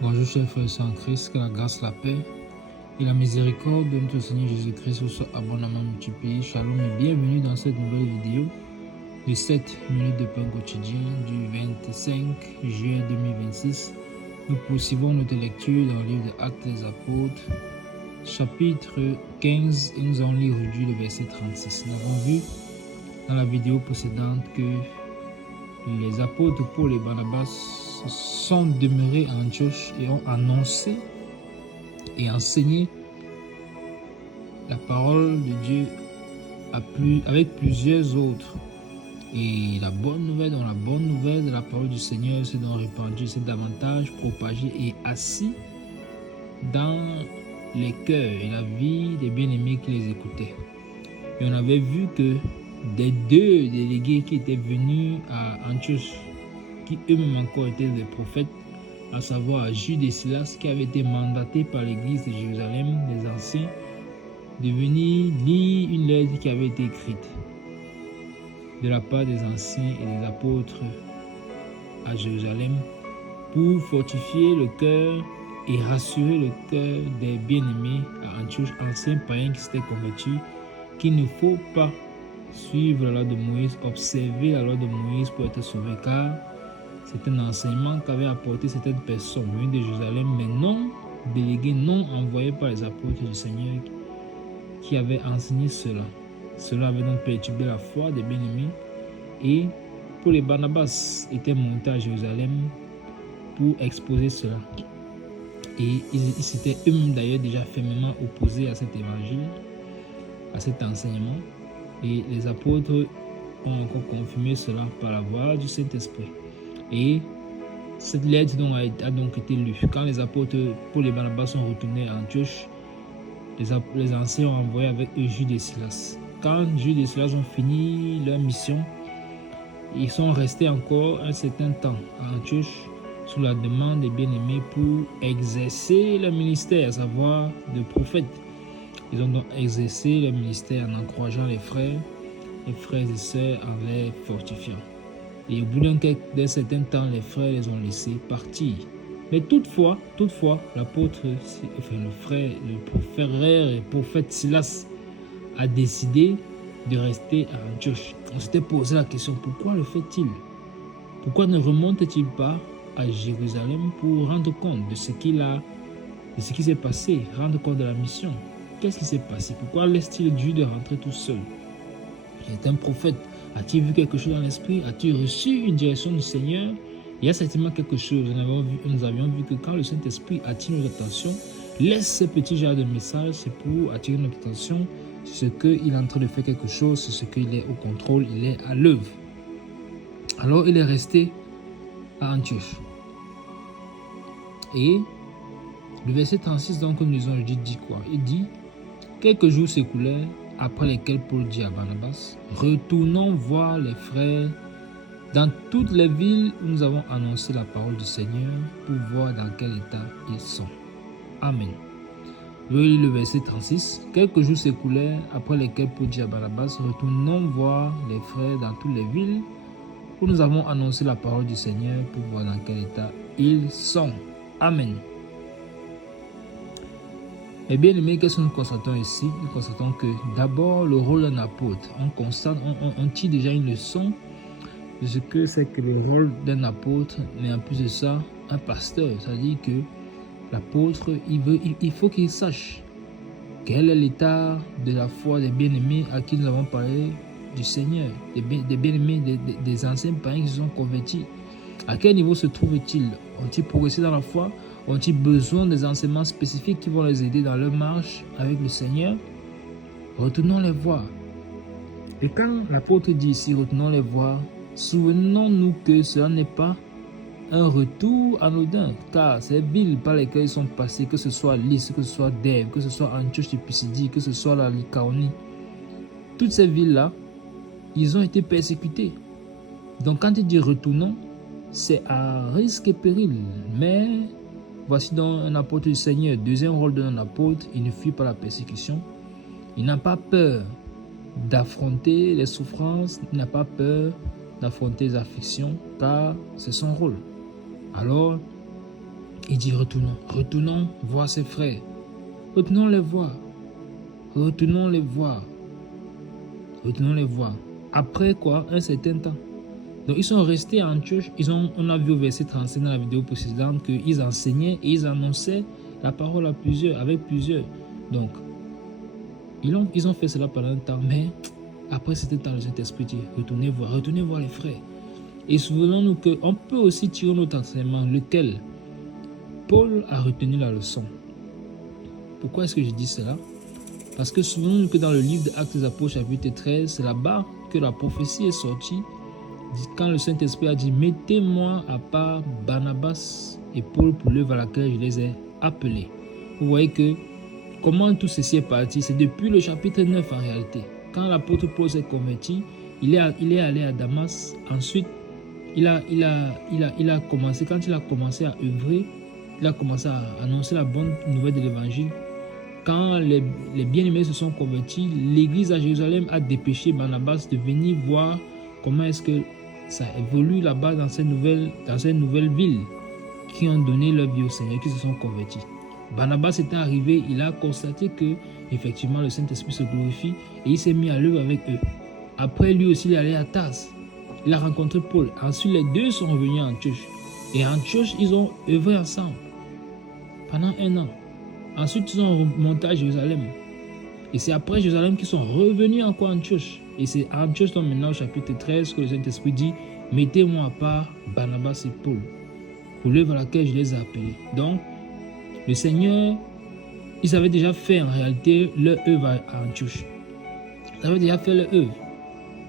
Bonjour chers frères et sœurs en Christ, que la grâce, la paix et la miséricorde de notre Seigneur Jésus-Christ vous soit abondamment multipliée. Shalom et bienvenue dans cette nouvelle vidéo de 7 minutes de pain quotidien du 25 juin 2026. Nous poursuivons notre lecture dans le livre des Actes des Apôtres, chapitre 15, et nous allons lire aujourd'hui le verset 36. Nous avons vu dans la vidéo précédente que les apôtres Paul et Barnabas sont demeurés à Antioche et ont annoncé et enseigné la parole de Dieu avec plusieurs autres. Et la bonne nouvelle de la parole du Seigneur s'est donc répandue, s'est davantage propagée et assis dans les cœurs et la vie des bien-aimés qui les écoutaient. Et on avait vu que des deux délégués qui étaient venus à Antioche, qui eux-mêmes encore étaient des prophètes, à savoir Jude et Silas, qui avaient été mandatés par l'église de Jérusalem, les anciens, de venir lire une lettre qui avait été écrite de la part des anciens et des apôtres à Jérusalem pour fortifier le cœur et rassurer le cœur des bien-aimés à Antioche, anciens païens qui s'étaient convertis, qu'il ne faut pas suivre la loi de Moïse, observer la loi de Moïse pour être sauvé, car c'est un enseignement qu'avaient apporté certaines personnes venues de Jérusalem, mais non déléguées, non envoyées par les apôtres du Seigneur qui avaient enseigné cela. Cela avait donc perturbé la foi des bien-aimés, et pour les Barnabas étaient montés à Jérusalem pour exposer cela. Et ils s'étaient eux-mêmes d'ailleurs déjà fermement opposés à cet évangile, à cet enseignement. Et les apôtres ont encore confirmé cela par la voix du Saint-Esprit. Et cette lettre a donc été lue. Quand les apôtres Paul et Barnabas sont retournés à Antioche, les anciens ont envoyé avec eux Jude et Silas. Quand Jude et Silas ont fini leur mission, ils sont restés encore un certain temps à Antioche sous la demande des bien-aimés pour exercer le ministère, à savoir de prophète. Ils ont donc exercé le ministère en encourageant les frères et sœurs, en les fortifiant. Et au bout d'un certain temps, les frères les ont laissés partir. Mais toutefois, l'apôtre, le frère et prophète Silas a décidé de rester à Antioche. On s'était posé la question, pourquoi le fait-il? Pourquoi ne remonte-t-il pas à Jérusalem pour rendre compte de ce qui s'est passé, rendre compte de la mission? Qu'est-ce qui s'est passé? Pourquoi laisse-t-il Dieu de rentrer tout seul? Il est un prophète. As-tu vu quelque chose dans l'esprit? As-tu reçu une direction du Seigneur? Il y a certainement quelque chose. Nous avions vu que quand le Saint-Esprit attire notre attention, laisse ces petits genres de messages, c'est pour attirer notre attention sur ce qu'il est en train de faire quelque chose, sur ce qu'il est au contrôle, il est à l'œuvre. Alors il est resté à Antioche. Et le verset 36, donc, nous lisons, dit quoi? Il dit: quelques jours s'écoulèrent, après lesquels Paul dit à Barnabas: retournons voir les frères dans toutes les villes où nous avons annoncé la parole du Seigneur, pour voir dans quel état ils sont. Amen. Je lis le verset 36. Quelques jours s'écoulèrent, après lesquels Paul dit à Barnabas: retournons voir les frères dans toutes les villes où nous avons annoncé la parole du Seigneur, pour voir dans quel état ils sont. Amen. Eh bien aimés, qu'est-ce que nous constatons ici? Nous constatons que d'abord le rôle d'un apôtre. On tire déjà une leçon de ce que c'est que le rôle d'un apôtre, mais en plus de ça, un pasteur. C'est-à-dire que l'apôtre, il faut qu'il sache quel est l'état de la foi des bien-aimés à qui nous avons parlé du Seigneur, des bien-aimés, des anciens païens qui se sont convertis. À quel niveau se trouvent-ils? Ont-ils progressé dans la foi? Ont-ils besoin des enseignements spécifiques qui vont les aider dans leur marche avec le Seigneur? Retournons les voir. Et quand l'apôtre dit ici, retournons les voir, souvenons-nous que cela n'est pas un retour anodin, car ces villes par lesquelles ils sont passés, que ce soit Lys, que ce soit Derbe, que ce soit Antioche de Pisidie, que ce soit la Lycaonie, toutes ces villes-là, ils ont été persécutés. Donc quand il dit retournons, c'est à risque et péril, mais voici donc un apôtre du Seigneur. Deuxième rôle d'un apôtre, il ne fuit pas la persécution. Il n'a pas peur d'affronter les souffrances, il n'a pas peur d'affronter les afflictions, car c'est son rôle. Alors, Il dit retournons voir ses frères. Retournons les voir. Retournons les voir. Retournons les voir. Après quoi, un certain temps. Donc ils sont restés à Antioche. On a vu au verset 35 dans la vidéo précédente qu'ils enseignaient et ils annonçaient la parole avec plusieurs. Donc, ils ont fait cela pendant un temps, mais après c'était dans le Saint-Esprit dit, retournez voir les frères. Et souvenons-nous qu'on peut aussi tirer notre enseignement, lequel Paul a retenu la leçon. Pourquoi est-ce que je dis cela? Parce que souvenons-nous que dans le livre d'Actes des Apôtres chapitre 13, c'est là-bas que la prophétie est sortie, quand le Saint-Esprit a dit, mettez-moi à part Barnabas et Paul pour l'œuvre à laquelle je les ai appelés. Vous voyez que comment tout ceci est parti, c'est depuis le chapitre 9 en réalité. Quand l'apôtre Paul s'est converti, il est allé à Damas. Ensuite, il a commencé, quand il a commencé à œuvrer, il a commencé à annoncer la bonne nouvelle de l'évangile. Quand les bien-aimés se sont convertis, l'église à Jérusalem a dépêché Barnabas de venir voir comment est-ce que ça évolue là-bas dans ces nouvelles villes qui ont donné leur vie au Seigneur, qui se sont convertis. Barnabas étant arrivé, il a constaté que effectivement le Saint-Esprit se glorifie et il s'est mis à l'œuvre avec eux. Après, lui aussi, il est allé à Tars. Il a rencontré Paul. Ensuite, les deux sont revenus à Antioche. Et à Antioche, ils ont œuvré ensemble pendant 1 an. Ensuite, ils ont remonté à Jérusalem. Et c'est après Jérusalem qu'ils sont revenus encore à Antioche. Et c'est à Antioche, donc maintenant, au chapitre 13, que le Saint-Esprit dit, mettez-moi à part Barnabas et Paul pour l'œuvre à laquelle je les ai appelés. Donc, le Seigneur, ils avaient déjà fait en réalité leur œuvre à Antioche. Ils avaient déjà fait leur œuvre.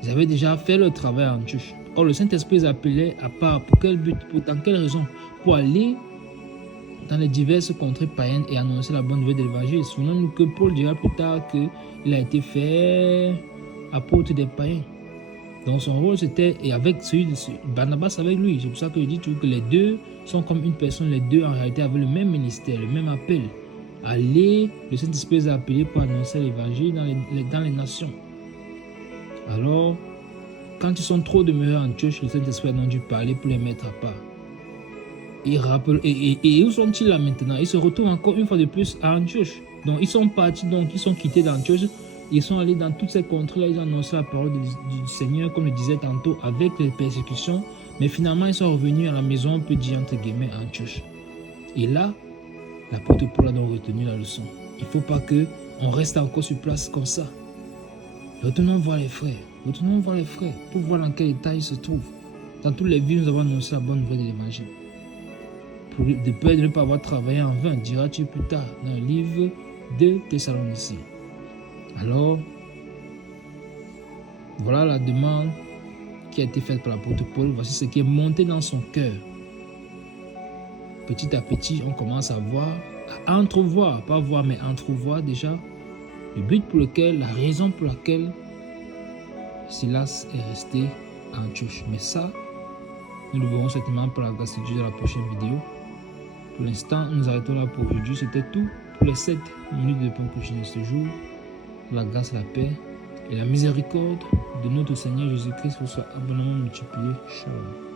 Ils avaient déjà fait leur travail à Antioche. Or, le Saint-Esprit les appelait à part. Pour quel but? Dans quelle raison? Pour aller dans les diverses contrées païennes et annoncer la bonne nouvelle de l'évangile. Souvenons-nous que Paul dira plus tard qu'il a été fait apôtre des païens. Donc son rôle c'était, et avec celui de Barnabas avec lui, c'est pour ça que je dis toujours que les deux sont comme une personne, les deux en réalité avaient le même ministère, le même appel. Aller, le Saint-Esprit les a appelés pour annoncer l'évangile dans les nations. Alors, quand ils sont trop demeurés en Antioche, le Saint-Esprit a donc dû parler pour les mettre à part. Et où sont-ils là maintenant? Ils se retrouvent encore une fois de plus à Antioche. Donc ils sont partis, donc ils sont quittés d'Antioche. Ils sont allés dans toutes ces contrées-là, ils ont annoncé la parole du Seigneur, comme je disais tantôt, avec les persécutions. Mais finalement, ils sont revenus à la maison, on peut dire entre guillemets, à Antioche. Et là, l'apôtre Paul a donc retenu la leçon. Il ne faut pas qu'on reste encore sur place comme ça. Retournons voir les frères. Retournons voir les frères pour voir dans quel état ils se trouvent. Dans toutes les villes, nous avons annoncé la bonne nouvelle de l'évangile. De peur de ne pas avoir travaillé en vain, diras-tu plus tard dans le livre de Thessaloniciens. Alors, voilà la demande qui a été faite par l'apôtre Paul. Voici ce qui est monté dans son cœur. Petit à petit, on commence à voir, à entrevoir, pas voir, mais entrevoir déjà le but pour lequel, la raison pour laquelle Silas est resté à Antioche. Mais ça, nous le verrons certainement pour la grâce de Dieu dans la prochaine vidéo. Pour l'instant, nous arrêtons là pour aujourd'hui. C'était tout pour les 7 minutes de pain quotidien de ce jour. La grâce, la paix et la miséricorde de notre Seigneur Jésus-Christ vous soit abondamment multipliée. Shalom.